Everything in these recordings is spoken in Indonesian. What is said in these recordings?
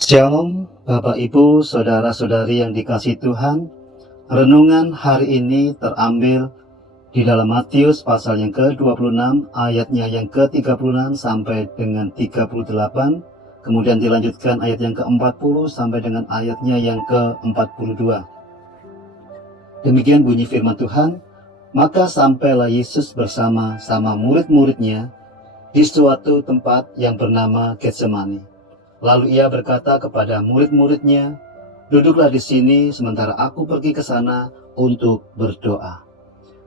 Shalom, Bapak Ibu, Saudara-saudari yang dikasihi Tuhan. Renungan hari ini terambil di dalam Matius pasal yang ke-26, ayatnya yang ke-36 sampai dengan 38. Kemudian dilanjutkan ayat yang ke-40 sampai dengan ayatnya yang ke-42. Demikian bunyi firman Tuhan. Maka sampailah Yesus bersama-sama murid-muridnya di suatu tempat yang bernama Getsemani. Lalu ia berkata kepada murid-muridnya, "Duduklah di sini sementara aku pergi ke sana untuk berdoa."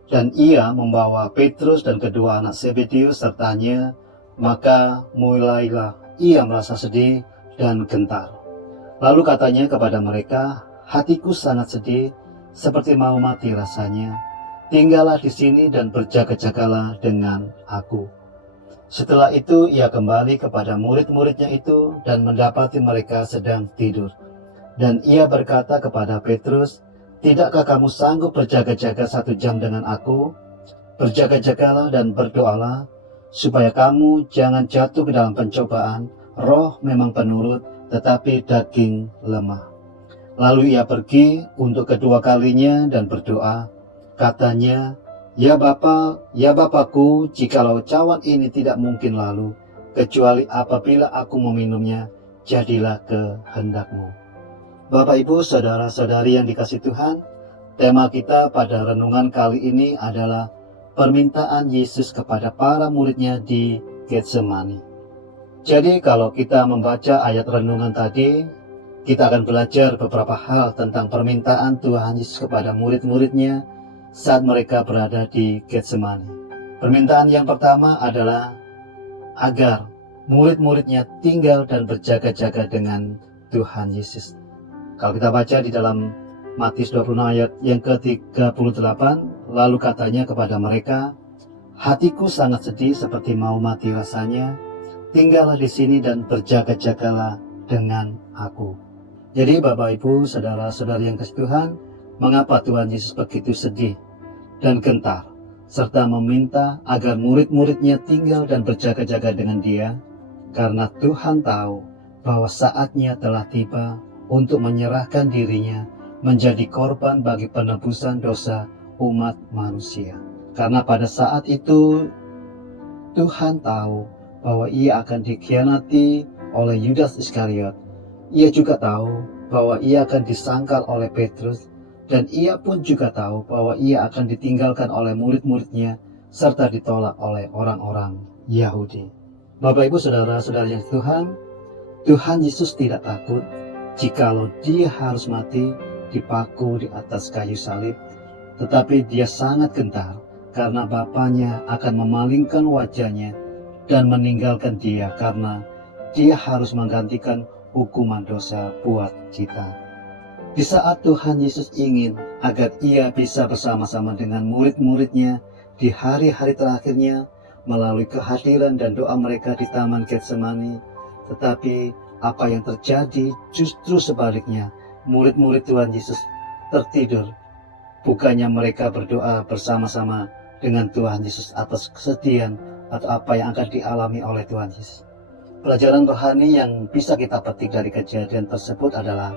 Dan ia membawa Petrus dan kedua anak Zebedeus sertanya, maka mulailah ia merasa sedih dan gentar. Lalu katanya kepada mereka, "Hatiku sangat sedih, seperti mau mati rasanya. Tinggallah di sini dan berjaga-jagalah dengan aku." Setelah itu ia kembali kepada murid-muridnya itu dan mendapati mereka sedang tidur. Dan ia berkata kepada Petrus, "Tidakkah kamu sanggup berjaga-jaga 1 jam dengan aku? Berjaga-jagalah dan berdoalah, supaya kamu jangan jatuh ke dalam pencobaan. Roh memang penurut, tetapi daging lemah." Lalu ia pergi untuk kedua kalinya dan berdoa. Katanya, "Ya Bapa, ya Bapakku, jikalau cawan ini tidak mungkin lalu, kecuali apabila aku meminumnya, jadilah kehendak-Mu." Bapak Ibu, Saudara-saudari yang dikasihi Tuhan, tema kita pada renungan kali ini adalah permintaan Yesus kepada para muridnya di Getsemani. Jadi kalau kita membaca ayat renungan tadi, kita akan belajar beberapa hal tentang permintaan Tuhan Yesus kepada murid-muridnya saat mereka berada di Getsemani. Permintaan yang pertama adalah agar murid-muridnya tinggal dan berjaga-jaga dengan Tuhan Yesus. Kalau kita baca di dalam Matius 26 ayat yang ke-38, lalu katanya kepada mereka, "Hatiku sangat sedih seperti mau mati rasanya. Tinggallah di sini dan berjaga-jagalah dengan aku." Jadi Bapak Ibu, Saudara-saudari yang kasih Tuhan, mengapa Tuhan Yesus begitu sedih dan gentar, serta meminta agar murid-muridnya tinggal dan berjaga-jaga dengan Dia? Karena Tuhan tahu bahwa saatnya telah tiba untuk menyerahkan dirinya menjadi korban bagi penebusan dosa umat manusia. Karena pada saat itu Tuhan tahu bahwa Ia akan dikhianati oleh Yudas Iskariot. Ia juga tahu bahwa Ia akan disangkal oleh Petrus, dan Ia pun juga tahu bahwa Ia akan ditinggalkan oleh murid-muridnya serta ditolak oleh orang-orang Yahudi. Bapak Ibu, Saudara-saudari yang Tuhan, Tuhan Yesus tidak takut jikalau Dia harus mati dipaku di atas kayu salib, tetapi Dia sangat gentar karena Bapanya akan memalingkan wajahnya dan meninggalkan Dia, karena Dia harus menggantikan hukuman dosa buat kita. Di saat Tuhan Yesus ingin agar Ia bisa bersama-sama dengan murid-muridnya di hari-hari terakhirnya melalui kehadiran dan doa mereka di Taman Getsemani, tetapi apa yang terjadi justru sebaliknya. Murid-murid Tuhan Yesus tertidur. Bukannya mereka berdoa bersama-sama dengan Tuhan Yesus atas kesedihan atau apa yang akan dialami oleh Tuhan Yesus. Pelajaran rohani yang bisa kita petik dari kejadian tersebut adalah,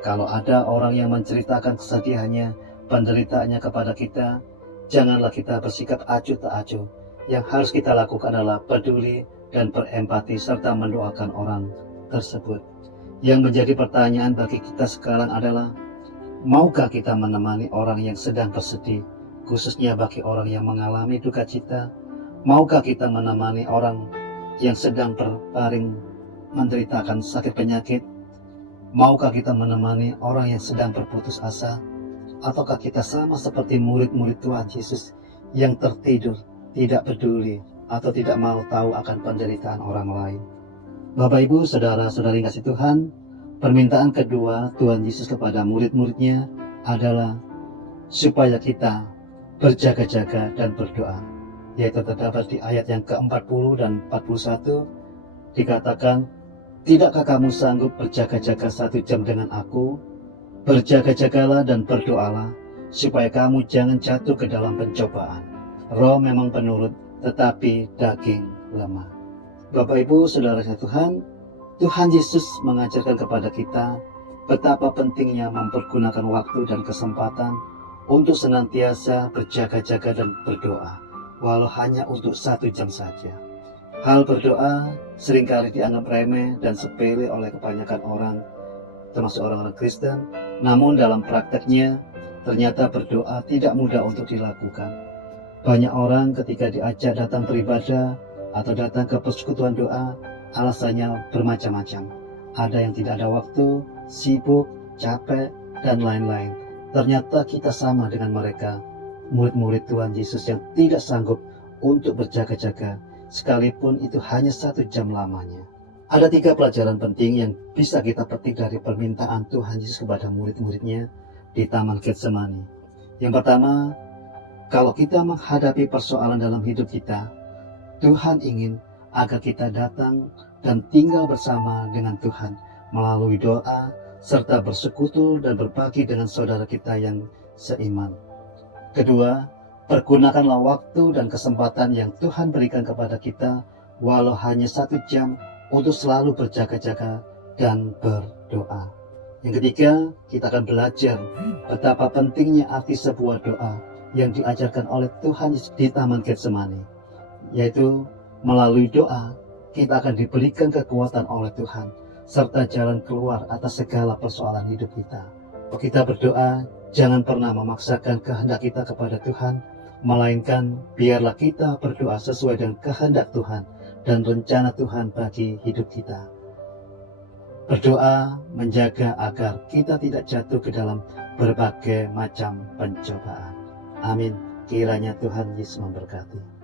kalau ada orang yang menceritakan kesedihannya, penderitaannya kepada kita, janganlah kita bersikap acuh tak acuh. Yang harus kita lakukan adalah peduli dan berempati serta mendoakan orang tersebut. Yang menjadi pertanyaan bagi kita sekarang adalah, maukah kita menemani orang yang sedang bersedih, khususnya bagi orang yang mengalami duka cita? Maukah kita menemani orang yang sedang berbaring menderitakan sakit penyakit? Maukah kita menemani orang yang sedang berputus asa? Ataukah kita sama seperti murid-murid Tuhan Yesus yang tertidur, tidak peduli atau tidak mau tahu akan penderitaan orang lain? Bapak Ibu, Saudara-saudari kasih Tuhan, permintaan kedua Tuhan Yesus kepada murid-muridnya adalah supaya kita berjaga-jaga dan berdoa, yaitu terdapat di ayat yang ke-40 dan 41, dikatakan, "Tidakkah kamu sanggup berjaga-jaga 1 jam dengan aku? Berjaga-jagalah dan berdoalah, supaya kamu jangan jatuh ke dalam pencobaan. Roh memang penurut, tetapi daging lemah." Bapak Ibu, Saudara Tuhan, Tuhan Yesus mengajarkan kepada kita betapa pentingnya mempergunakan waktu dan kesempatan untuk senantiasa berjaga-jaga dan berdoa, walau hanya untuk 1 jam saja. Hal berdoa seringkali dianggap remeh dan sepele oleh kebanyakan orang, termasuk orang-orang Kristen. Namun dalam prakteknya, ternyata berdoa tidak mudah untuk dilakukan. Banyak orang ketika diajak datang beribadah atau datang ke persekutuan doa, alasannya bermacam-macam. Ada yang tidak ada waktu, sibuk, capek, dan lain-lain. Ternyata kita sama dengan mereka, murid-murid Tuhan Yesus yang tidak sanggup untuk berjaga-jaga, sekalipun itu hanya 1 jam lamanya. Ada 3 pelajaran penting yang bisa kita petik dari permintaan Tuhan Yesus kepada murid-muridnya di Taman Getsemani. Yang pertama, kalau kita menghadapi persoalan dalam hidup kita, Tuhan ingin agar kita datang dan tinggal bersama dengan Tuhan melalui doa, serta bersekutu dan berbagi dengan saudara kita yang seiman. Kedua, pergunakanlah waktu dan kesempatan yang Tuhan berikan kepada kita, walau hanya 1 jam, untuk selalu berjaga-jaga dan berdoa. Yang ketiga, kita akan belajar betapa pentingnya arti sebuah doa yang diajarkan oleh Tuhan di Taman Getsemani, yaitu melalui doa kita akan diberikan kekuatan oleh Tuhan serta jalan keluar atas segala persoalan hidup kita. Kalau kita berdoa, jangan pernah memaksakan kehendak kita kepada Tuhan, melainkan biarlah kita berdoa sesuai dengan kehendak Tuhan dan rencana Tuhan bagi hidup kita. Berdoa menjaga agar kita tidak jatuh ke dalam berbagai macam pencobaan. Amin. Kiranya Tuhan Yesus memberkati.